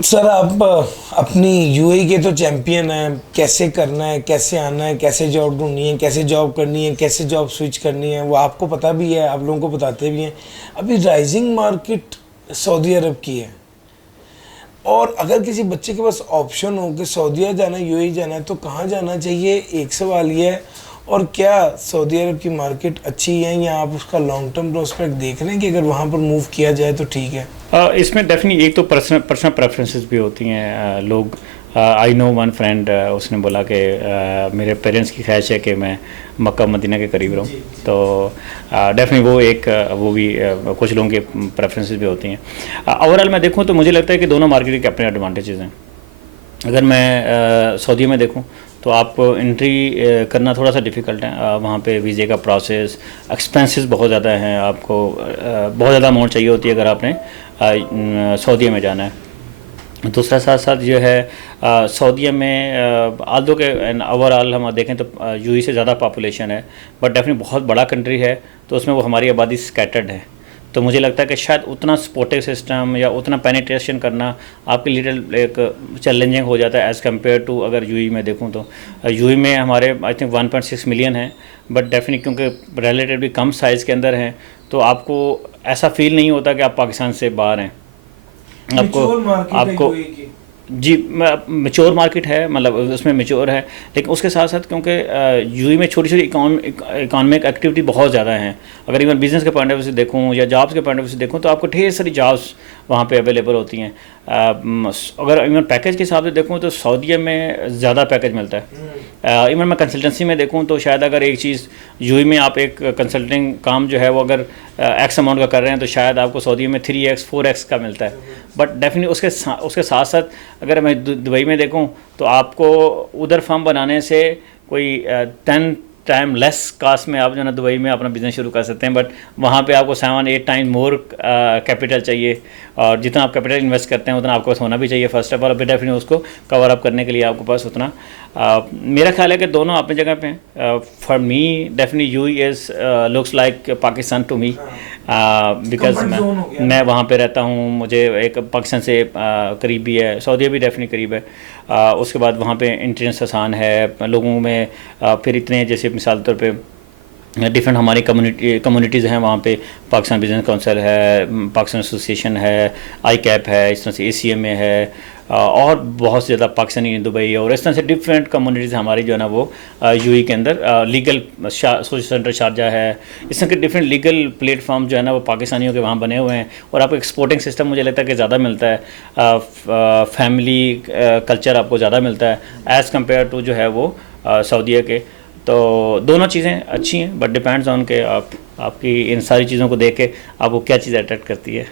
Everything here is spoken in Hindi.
सर आप अपनी यूएई के तो चैंपियन हैं, कैसे करना है, कैसे आना है, कैसे जॉब ढूंढनी है, कैसे जॉब करनी है, कैसे जॉब स्विच करनी है, वो आपको पता भी है, आप लोगों को बताते भी हैं। अभी राइजिंग मार्केट सऊदी अरब की है, और अगर किसी बच्चे के पास ऑप्शन हो कि सऊदीया जाना है, यूएई जाना है, तो कहाँ जाना चाहिए? एक सवाल ये है। और क्या सऊदी अरब की मार्केट अच्छी है, या आप उसका लॉन्ग टर्म प्रोस्पेक्ट देख रहे हैं कि अगर वहाँ पर मूव किया जाए तो ठीक है? इसमें डेफिनेटली एक तो पर्सनल पर्सनल प्रेफरेंसेस भी होती हैं। लोग, आई नो वन फ्रेंड, उसने बोला कि मेरे पेरेंट्स की ख्वाहिश है कि मैं मक्का मदीना के करीब रहूँ। तो डेफिनेटली वो एक वो भी कुछ लोगों के प्रेफरेंसेस भी होती हैं। ओवरऑल मैं देखूँ तो मुझे लगता है कि दोनों मार्केट के अपने एडवांटेजेस हैं। अगर मैं सऊदी में देखूं तो आपको एंट्री करना थोड़ा सा डिफ़िकल्ट है। वहाँ पे वीज़े का प्रोसेस, एक्सपेंसेस बहुत ज़्यादा हैं। आपको बहुत ज़्यादा अमाउंट चाहिए होती है अगर आपने सऊदी में जाना है। दूसरा साथ साथ जो है सऊदीया में आल्दो के ओवरऑल हम देखें तो यूएई से ज़्यादा पॉपुलेशन है, बट डेफिनेटली बहुत बड़ा कंट्री है, तो उसमें वो हमारी आबादी स्कैटर्ड है। तो मुझे लगता है कि शायद उतना सपोर्टिव सिस्टम या उतना पेनिट्रेशन करना आपके लिए एक चैलेंजिंग हो जाता है एज़ कम्पेयर टू अगर यूएई में देखूं तो। यूएई में हमारे आई थिंक 1.6 मिलियन है, बट डेफिनेटली क्योंकि रिलेटिवली कम साइज़ के अंदर हैं, तो आपको ऐसा फील नहीं होता कि आप पाकिस्तान से बाहर हैं। आपको मैच्योर मार्केट है आपको यूएई की। जी, मेच्योर मार्केट है, मतलब उसमें मेच्योर है, लेकिन उसके साथ साथ क्योंकि यूएई में छोटी छोटी इकोनॉमिक एक्टिविटी बहुत ज़्यादा हैं। अगर इवन बिज़नेस के पॉइंट ऑफ व्यू से देखूँ या जॉब्स के पॉइंट ऑफ व्यू से देखूँ तो आपको ढेर सारी जॉब्स वहाँ पे अवेलेबल होती हैं। अगर इवन पैकेज के हिसाब से देखूँ तो सऊदीया में ज़्यादा पैकेज मिलता है। इवन मैं कंसल्टेंसी में देखूँ तो शायद अगर एक चीज़ यूएई में आप एक कंसल्टिंग काम जो है वो अगर एक्स अमाउंट का कर रहे हैं तो शायद आपको सऊदीया में 3x 4x का मिलता है। बट डेफिनेटली उसके साथ साथ अगर मैं दुबई में देखूं तो आपको उधर फर्म बनाने से कोई 10 टाइम लेस कास्ट में आप जो है ना दुबई में अपना बिजनेस शुरू कर सकते हैं। बट वहाँ पे आपको 7-8 टाइम मोर कैपिटल चाहिए, और जितना आप कैपिटल इन्वेस्ट करते हैं उतना आपको होना भी चाहिए फर्स्ट ऑफ ऑल। अभी डेफिनेटली उसको कवर अप करने के लिए आपके पास उतना मेरा ख्याल है कि दोनों अपनी जगह पे हैं। For me definitely UAE is looks like Pakistan to me, because मैं वहाँ पे रहता हूँ, मुझे एक पाकिस्तान से करीब भी है, सऊदीया भी डेफिनेटली करीब है। उसके बाद वहाँ पे इंटरेंस आसान है लोगों में। फिर इतने जैसे मिसाल के तौर पे डिफरेंट हमारी कम्युनिटीज़ हैं वहाँ पे। पाकिस्तान बिजनेस काउंसिल है, पाकिस्तान एसोसिएशन है, आई कैप है, इस तरह से एसीएमए है, और बहुत ज़्यादा पाकिस्तानी दुबई, और इस तरह से डिफरेंट कम्युनिटीज़ हमारी जो है ना वो यूएई के अंदर लीगल सोशल सेंटर शारजा है। इस तरह के डिफरेंट लीगल प्लेटफॉर्म जो है ना वो पाकिस्तानियों के वहाँ बने हुए हैं, और आपको एक्सपोर्टिंग सिस्टम मुझे लगता है कि ज़्यादा मिलता है। फैमिली कल्चर आपको ज़्यादा मिलता है एज़ कम्पेयर टू जो है वो सऊदीया के। तो दोनों चीज़ें अच्छी हैं, बट डिपेंड्स ऑन के आपकी इन सारी चीज़ों को देख के आपको क्या चीज़ अट्रैक्ट करती है।